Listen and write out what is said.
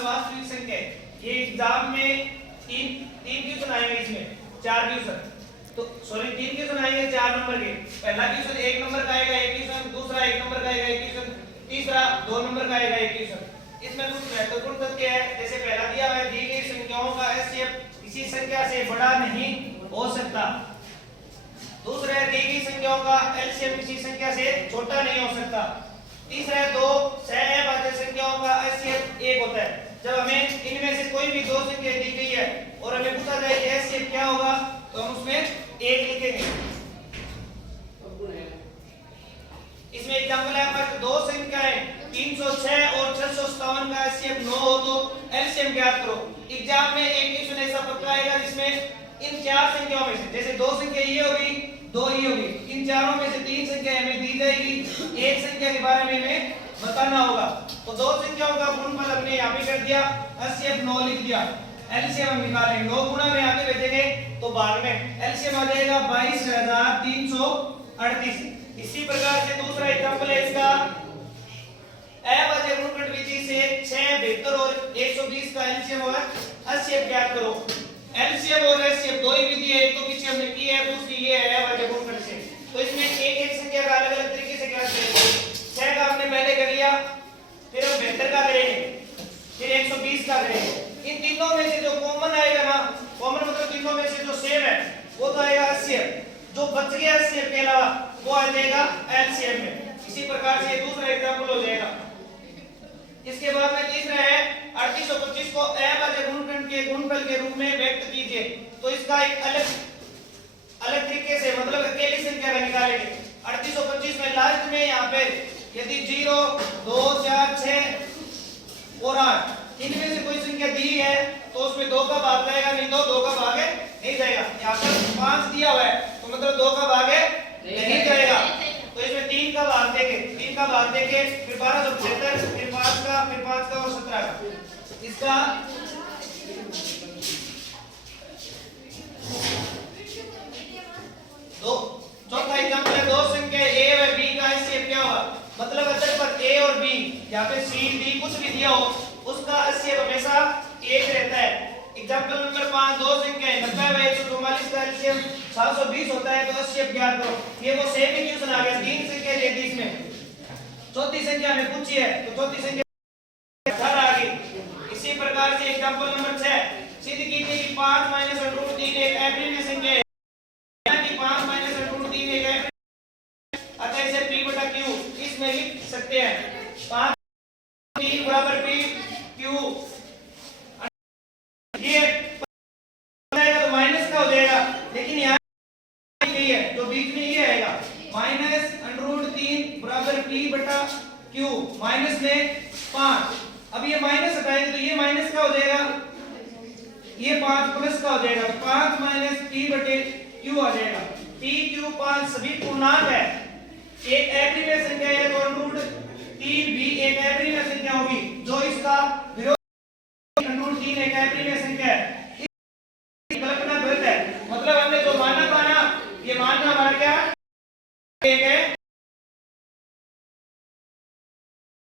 में वास्तविक संख्या है। ये एग्जाम में तीन क्वेश्चन आएंगे, इसमें 4 क्वेश्चन, तो सॉरी 3 क्वेश्चन आएंगे 4 नंबर के। पहला क्वेश्चन 1 नंबर का आएगा 1 क्वेश्चन, दूसरा 1 नंबर का आएगा 1 क्वेश्चन, तीसरा 2 नंबर का आएगा 1 क्वेश्चन। इसमें कुछ महत्वपूर्ण तथ्य है, जैसे पहला दिया है दी गई संख्याओं का एचसीएफ किसी संख्या से बड़ा नहीं हो सकता। दूसरा है दी गई संख्याओं का एलसीएम किसी संख्या से छोटा नहीं हो सकता। तीसरा है दो सहअभाज्य संख्याओं का एचसीएफ 1 होता है। जब हमें इनमें से कोई भी दो संख्या दी गई है और हमें पूछा जाए कि एचसीएफ क्या होगा, तो हम उसमें 1 लिखेंगे। इसमें एग्जांपल है हमारे दो संख्याएं 306 और 657 का एचसीएफ 9 हो तो एलसीएम ज्ञात करो। एग्जाम में एक क्वेश्चन ऐसा पक्का आएगा जिसमें इन 4 संख्याओं में से, जैसे दो संख्या ये होगी, दो ये होगी, इन चारों में से 3 संख्या हमें दी जाएगी, एक संख्या के बारे में हमें बताना होगा। तो दो संख्याओं का गुणनफल हमने यहाँ पे कर दिया, एचसीएफ 9 लिख दिया। एलसीएम हम निकालेंगे, 9 गुना में आगे भेजेंगे तो बाद में एलसीएम आ जाएगा 22,338। इसी प्रकार से दूसरा एग्जांपल है इसका, अभाज्य गुणनखंड विधि से 6, 72 और 120 का एलसीएम और एचसीएफ ज्ञात करो। एलसीएम और एचसीएफ दो ही विधि है, एक तो पीछे हमने की है, दूसरी ये है अभाज्य गुणनखंड से। तो इसमें एक संख्या का अलग अलग तरीके से ज्ञात करेंगे। 6 का हमने पहले कर लिया, फिर हम 72 का करेंगे, फिर 120 का करेंगे। इन तीनों में से जो कॉमन आएगा ना, कॉमन मतलब तीनों में से जो सेम है वो तो आएगा एचसीएफ, जो बच गया एचसीएफ के अलावा वो आ जाएगा एलसीएम में। इसी प्रकार से दूसरा एग्जांपल हो जाएगा। इसके बाद में तीसरा है 3825 को अभाज्य गुणनखंड के गुणनफल के रूप में व्यक्त कीजिए। तो इसका एक अलग तरीके से मतलब अकेली संख्या का निकालेंगे। 3825 में लास्ट में यहाँ पे यदि 0, 2, 4, 6 और 8 इनमें से कोई संख्या दी है तो उसमें 2 का भाग जाएगा, नहीं तो 2 का भाग नहीं जाएगा। यहाँ पर 5 दिया हुआ है तो मतलब 2 का भाग नहीं जाएगा, तो इसमें 3 का भाग देंगे, 3 का भाग देंगे, फिर 1275, फिर 5 का और 17 का। इसका दो चौथा एग्जांपल है दो संख्या a और b का एचसीएफ क्या होगा, मतलब अगर पर a और b यहाँ पे c d कुछ भी दिया हो उसका एचसीएफ हमेशा 1 रहता है। एग्जांपल नंबर 5 दो संख्या 90/144 का एलसीएम 720 होता है, तो एचसीएफ ज्ञात करो। ये वो सेम ही क्वेश्चन आ गया, 3 संख्या दे दी इसमें, चौथी संख्या हमें पूछी है तो चौथी संख्या 18 आ गई। इसी प्रकार से एग्जांपल नंबर 6 सिद्ध कीजिए कि 5 - √3 एक एब्रीविएशन संख्या है, कि 5 - √3 एक एब्रीविएशन, अतः इसे p/q इसमें लिख सकते हैं। 5 p = p q, ये तो माइनस का हो जाएगा, लेकिन यहाँ नहीं है तो बीच में ये आएगा -√3 = p/q, माइनस में 5। अब ये माइनस हटाएंगे तो ये माइनस का हो जाएगा, ये 5 प्लस का हो जाएगा, 5 - p/q आ जाएगा। p q 5 सभी पूर्णांक है, एक एब्रीविएशन संख्या है तो √3 भी एक एब्रीविएशन संख्या होगी, जो इसका विरोध √3 एक एब्रीविएशन संख्या है।